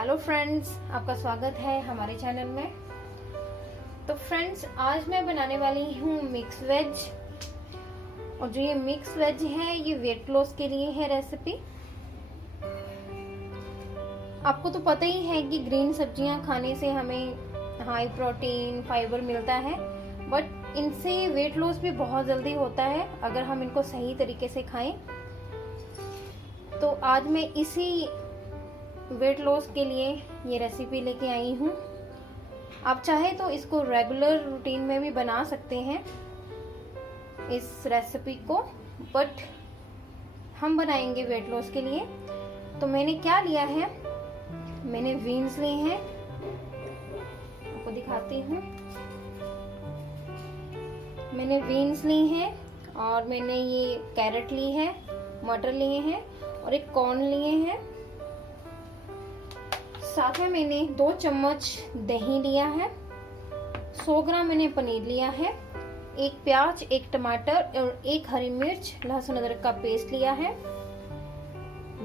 Hello friends, आपका स्वागत है हमारे चैनल में। तो फ्रेंड्स, आज मैं बनाने वाली हूँ मिक्स वेज। और जो ये मिक्स वेज है ये वेट लॉस के लिए है रेसिपी। आपको तो पता ही है कि ग्रीन सब्जियां खाने से हमें हाई प्रोटीन फाइबर मिलता है, बट इनसे वेट लॉस भी बहुत जल्दी होता है अगर हम इनको सही तरीके से खाएं। तो आज मैं इसी वेट लॉस के लिए ये रेसिपी लेके आई हूँ। आप चाहे तो इसको रेगुलर रूटीन में भी बना सकते हैं इस रेसिपी को, बट हम बनाएंगे वेट लॉस के लिए। तो मैंने क्या लिया है, मैंने बीन्स ली हैं, आपको दिखाती हूँ। मैंने बीन्स ली हैं और मैंने ये कैरेट ली है, मटर लिए हैं और एक कॉर्न लिए हैं। साथ में मैंने 2 चम्मच दही लिया है, 100 ग्राम मैंने पनीर लिया है, 1 प्याज, 1 टमाटर और 1 हरी मिर्च, लहसुन अदरक का पेस्ट लिया है।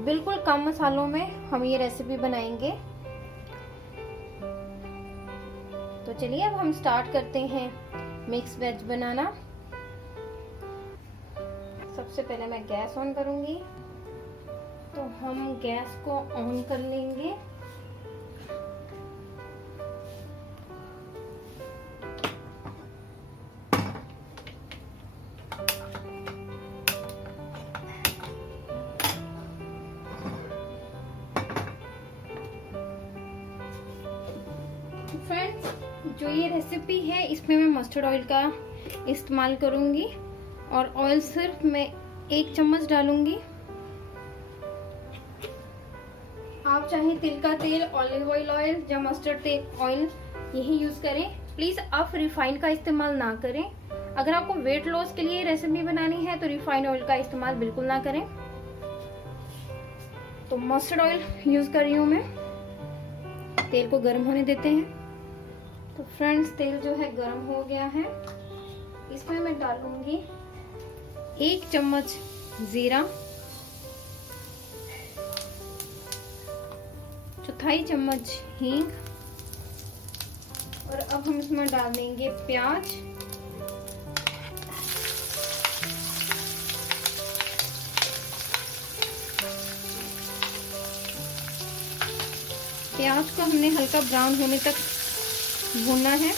बिल्कुल कम मसालों में हम ये रेसिपी बनाएंगे। तो चलिए अब हम स्टार्ट करते हैं मिक्स वेज बनाना। सबसे पहले मैं गैस ऑन करूंगी, तो हम गैस को ऑन कर लेंगे। फ्रेंड्स, जो ये रेसिपी है इसमें मैं मस्टर्ड ऑयल का इस्तेमाल करूंगी और ऑयल सिर्फ मैं 1 चम्मच डालूंगी। आप चाहे तिल का तेल, ऑलिव ऑयल या मस्टर्ड ऑयल यही यूज करें। प्लीज आप रिफाइंड का इस्तेमाल ना करें। अगर आपको वेट लॉस के लिए रेसिपी बनानी है तो रिफाइंड ऑयल का इस्तेमाल बिल्कुल ना करें। तो मस्टर्ड ऑयल यूज कर रही हूँ मैं। तेल को गर्म होने देते हैं। तो फ्रेंड्स, तेल जो है गर्म हो गया है। इसमें मैं डालूंगी 1 चम्मच जीरा, 1/4 चम्मच हींग और अब हम इसमें डाल देंगे प्याज। प्याज को हमने हल्का ब्राउन होने तक भूनना है।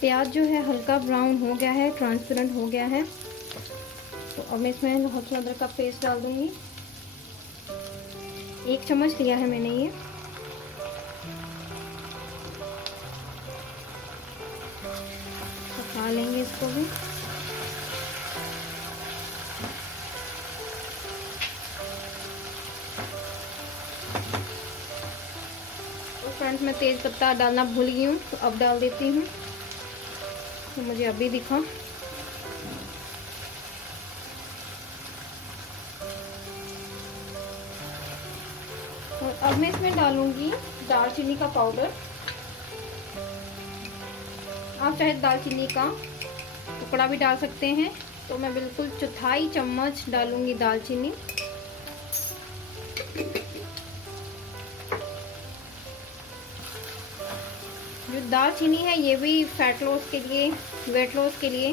प्याज जो है हल्का ब्राउन हो गया है, ट्रांसपेरेंट हो गया है। तो अब मैं इसमें लहसुन अदरक का पेस्ट डाल दूंगी। 1 चम्मच लिया है मैंने ये। पका लेंगे इसको भी। फ्रेंड्स, मैं तेज पत्ता डालना भूल गई हूँ, तो अब डाल देती हूँ। तो मुझे अभी दिखा। और अब मैं इसमें डालूंगी दालचीनी का पाउडर। आप चाहे दालचीनी का टुकड़ा भी डाल सकते हैं। तो मैं बिल्कुल 1/4 चम्मच डालूंगी दालचीनी। जो दालचीनी है ये भी फैट लॉस के लिए, वेट लॉस के लिए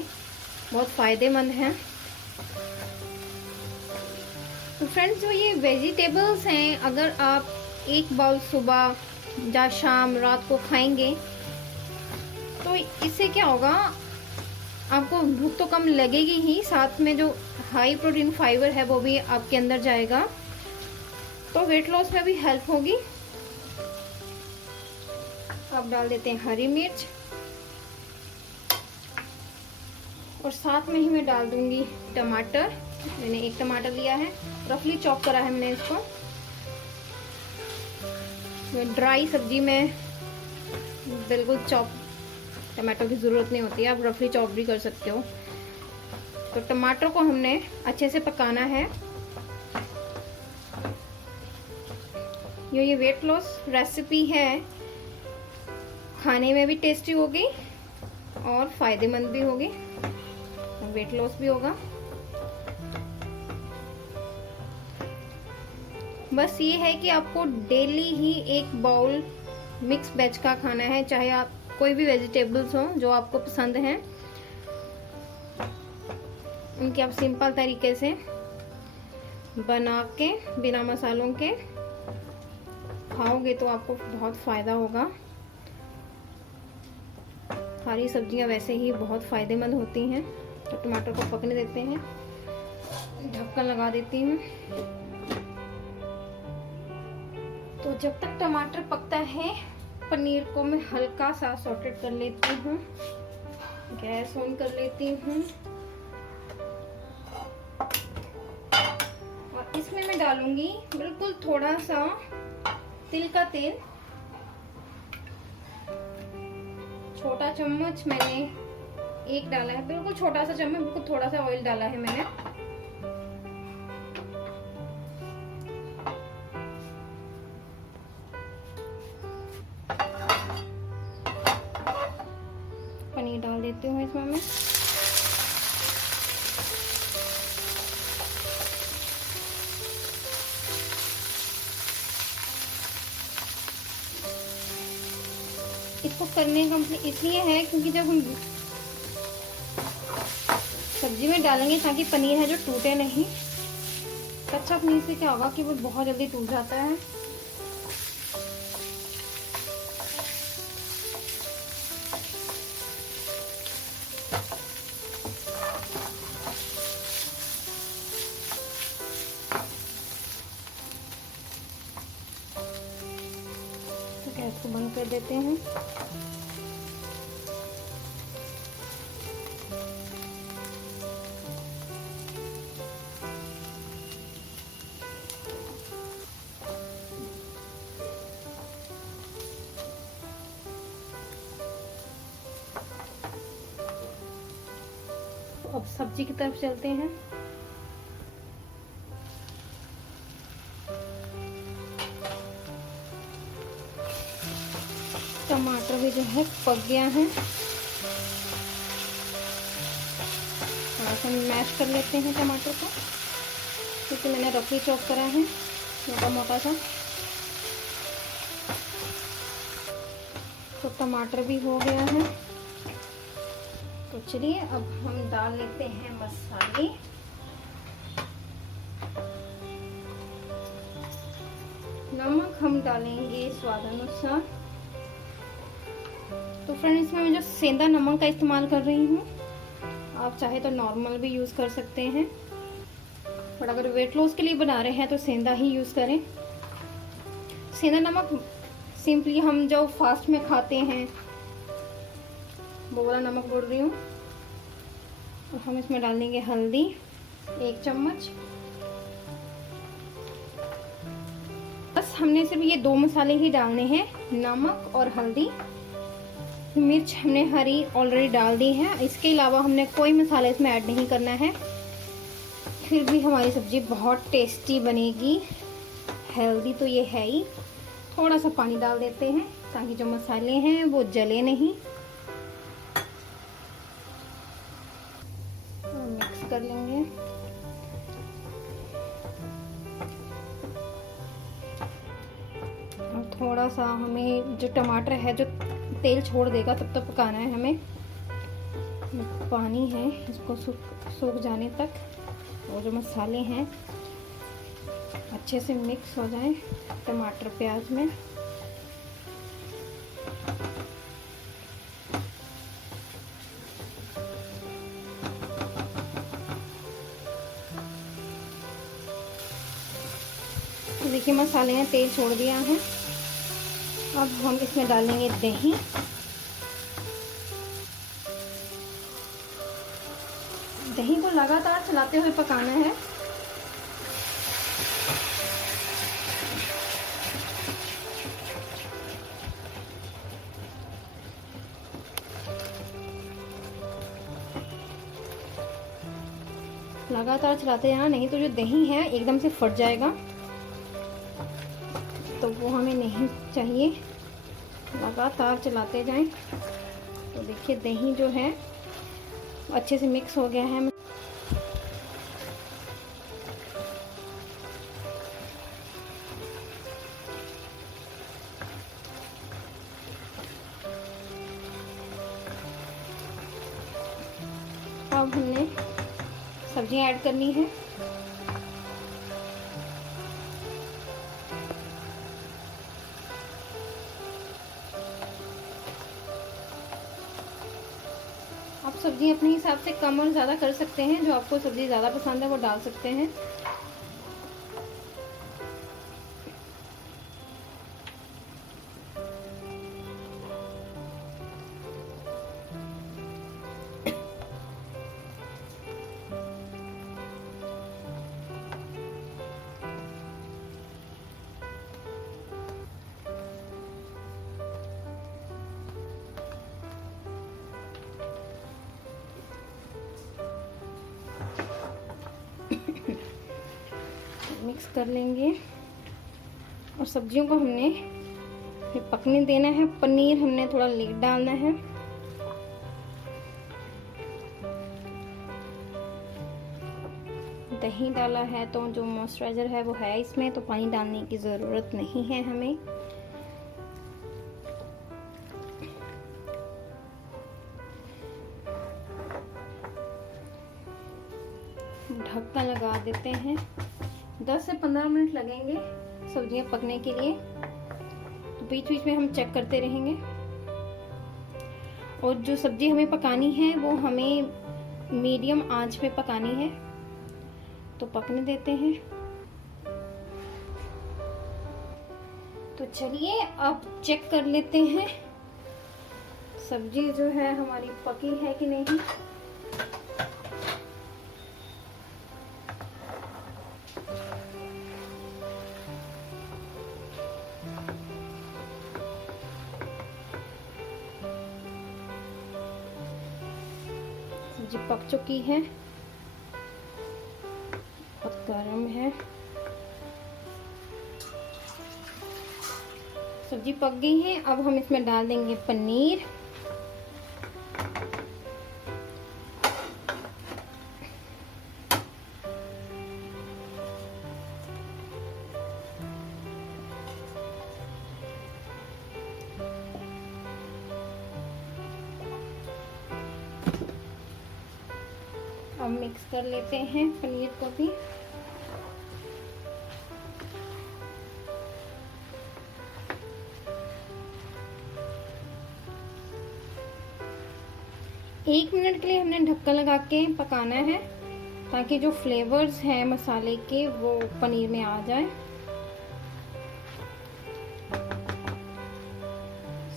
बहुत फायदेमंद है। तो फ्रेंड्स, जो ये वेजिटेबल्स हैं, अगर आप 1 बाउल सुबह या शाम रात को खाएंगे तो इससे क्या होगा, आपको भूख तो कम लगेगी ही, साथ में जो हाई प्रोटीन फाइबर है वो भी आपके अंदर जाएगा, तो वेट लॉस में भी हेल्प होगी। अब डाल देते हैं हरी मिर्च और साथ में ही मैं डाल दूंगी टमाटर। मैंने 1 टमाटर लिया है, रफली चॉप करा है मैंने इसको। ड्राई सब्जी में बिल्कुल चॉप टमाटो की जरूरत नहीं होती है, आप रफली चॉप भी कर सकते हो। तो टमाटर को हमने अच्छे से पकाना है। ये वेट लॉस रेसिपी है, खाने में भी टेस्टी होगी और फायदेमंद भी होगी, वेट लॉस भी होगा। बस ये है कि आपको डेली ही एक बाउल मिक्स वेज का खाना है, चाहे आप कोई भी वेजिटेबल्स हो जो आपको पसंद हैं, उनकी आप सिंपल तरीके से बना के बिना मसालों के खाओगे तो आपको बहुत फ़ायदा होगा। हरी सब्जियां वैसे ही बहुत फ़ायदेमंद होती हैं। तो टमाटर को पकने देते हैं, ढक्कन लगा देती हूँ। तो जब तक टमाटर पकता है, पनीर को मैं हल्का सा सॉटेड कर लेती हूँ। गैस ऑन कर लेती हूँ और इसमें मैं डालूंगी बिल्कुल थोड़ा सा तिल का तेल। छोटा चम्मच मैंने एक डाला है, बिल्कुल छोटा सा चम्मच, बिल्कुल थोड़ा सा ऑयल डाला है मैंने। पनीर डाल देती हूँ इसमें मैं। इसको करने का मतलब इसलिए है क्योंकि जब हम सब्जी में डालेंगे ताकि पनीर है जो टूटे नहीं। कच्चा पनीर से क्या होगा कि वो बहुत जल्दी टूट जाता है। तो गैस को बंद कर देते हैं। अब सब्जी की तरफ चलते हैं। टमाटर भी जो है पक गया है। थोड़ा सा मैश कर लेते हैं टमाटर को, क्योंकि मैंने रफली चॉप करा है मोटा मोटा सा। तो टमाटर भी हो गया है। तो चलिए अब हम डाल लेते हैं मसाले। नमक हम डालेंगे स्वाद अनुसार। तो फ्रेंड्स, इसमें मैं जो सेंधा नमक का इस्तेमाल कर रही हूँ, आप चाहे तो नॉर्मल भी यूज़ कर सकते हैं, बट अगर वेट लॉस के लिए बना रहे हैं तो सेंधा ही यूज़ करें। सेंधा नमक सिंपली हम जो फास्ट में खाते हैं वो वाला नमक बोल रही हूँ। और हम इसमें डालेंगे हल्दी 1 चम्मच। बस हमने सिर्फ ये 2 मसाले ही डालने हैं, नमक और हल्दी। मिर्च हमने हरी ऑलरेडी डाल दी है, इसके अलावा हमने कोई मसाला इसमें ऐड नहीं करना है। फिर भी हमारी सब्जी बहुत टेस्टी बनेगी। हेल्दी तो ये है ही। थोड़ा सा पानी डाल देते हैं ताकि जो मसाले हैं वो जले नहीं। और मिक्स कर लेंगे। और थोड़ा सा हमें जो टमाटर है जो तेल छोड़ देगा तब तक पकाना है हमें। पानी है, इसको सूख जाने तक। और जो मसाले हैं अच्छे से मिक्स हो जाएं टमाटर प्याज में। देखिए मसाले ने तेल छोड़ दिया है। अब हम इसमें डालेंगे दही। दही को लगातार चलाते हुए पकाना है। लगातार चलाते जाना, नहीं तो जो दही है एकदम से फट जाएगा, तो वो हमें नहीं चाहिए। लगातार चलाते जाएं। तो देखिए दही जो है अच्छे से मिक्स हो गया है। सब्जियां ऐड करनी है। आप सब्जी अपने हिसाब से कम और ज़्यादा कर सकते हैं, जो आपको सब्जी ज़्यादा पसंद है वो डाल सकते हैं। मिक्स कर लेंगे और सब्जियों को हमने फिर पकने देना है। पनीर हमने थोड़ा लेट डालना है। दही डाला है तो जो मॉइस्चराइजर है वो है इसमें, तो पानी डालने की ज़रूरत नहीं है हमें। ढक्कन लगा देते हैं। 10 से 15 मिनट लगेंगे सब्जियां पकने के लिए, तो बीच बीच में हम चेक करते रहेंगे। और जो सब्जी हमें पकानी है वो हमें मीडियम आंच पे पकानी है, तो पकने देते हैं। तो चलिए अब चेक कर लेते हैं सब्जी जो है हमारी पकी है कि नहीं। सब्जी पक चुकी है, बहुत गर्म है। सब्जी पक गई है। अब हम इसमें डाल देंगे पनीर। अब मिक्स कर लेते हैं पनीर को भी। एक मिनट के लिए हमने ढक्कन लगा के पकाना है, ताकि जो फ्लेवर्स हैं मसाले के वो पनीर में आ जाए।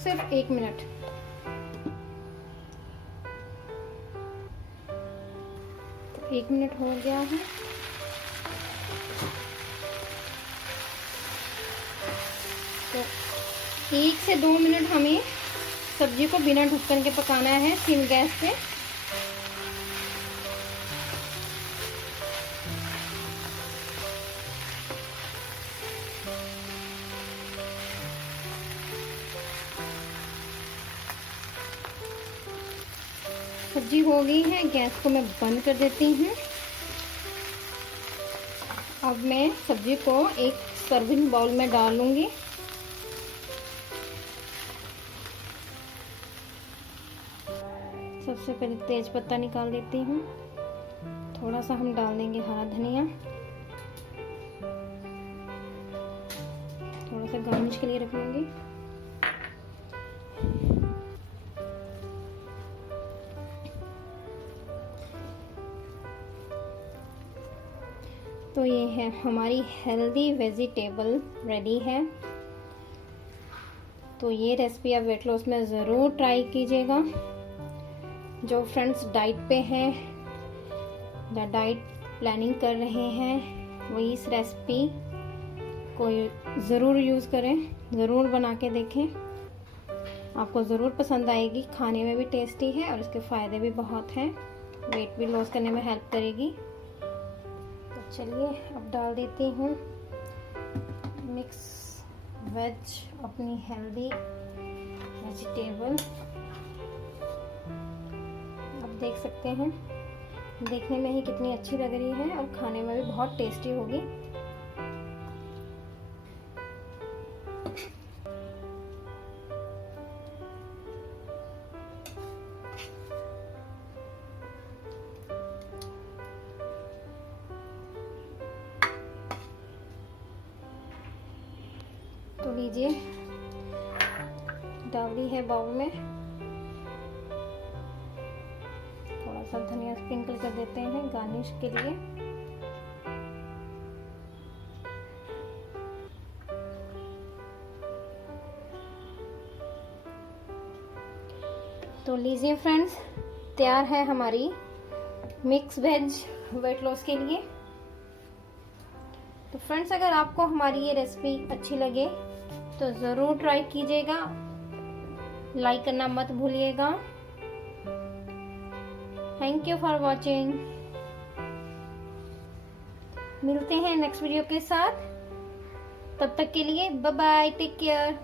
सिर्फ 1 मिनट। तो 1 मिनट हो गया है। तो 1 से 2 मिनट हमें सब्जी को बिना ढक्कन के पकाना है सिम गैस पे। सब्जी हो गई है, गैस को मैं बंद कर देती हूँ। अब मैं सब्जी को एक सर्विंग बाउल में डाल लूंगी। सबसे पहले तेज पत्ता निकाल देती हूँ। थोड़ा सा हम डाल देंगे हरा धनिया, थोड़ा सा गार्निश के लिए रख लूंगी। तो ये है हमारी हेल्दी वेजिटेबल रेडी है। तो ये रेसिपी आप वेट लॉस में ज़रूर ट्राई कीजिएगा। जो फ्रेंड्स डाइट पे हैं या डाइट प्लानिंग कर रहे हैं वो इस रेसिपी को ज़रूर यूज़ करें, ज़रूर बना के देखें। आपको ज़रूर पसंद आएगी। खाने में भी टेस्टी है और इसके फ़ायदे भी बहुत हैं। वेट भी लॉस करने में हेल्प करेगी। तो चलिए अब डाल देती हूँ मिक्स वेज, अपनी हेल्दी वेजिटेबल। आप देख सकते हैं देखने में ही कितनी अच्छी लग रही है और खाने में भी बहुत टेस्टी होगी। लीजिए, डाल दी है बाउल में। थोड़ा सा धनिया स्प्रिंकल कर देते हैं गार्निश के लिए। तो लीजिए फ्रेंड्स, तैयार है हमारी मिक्स वेज वेट लॉस के लिए। तो फ्रेंड्स, अगर आपको हमारी ये रेसिपी अच्छी लगे तो ज़रूर ट्राई कीजिएगा, लाइक करना मत भूलिएगा। Thank you for watching. मिलते हैं नेक्स्ट वीडियो के साथ, तब तक के लिए बाय बाय, टेक केयर।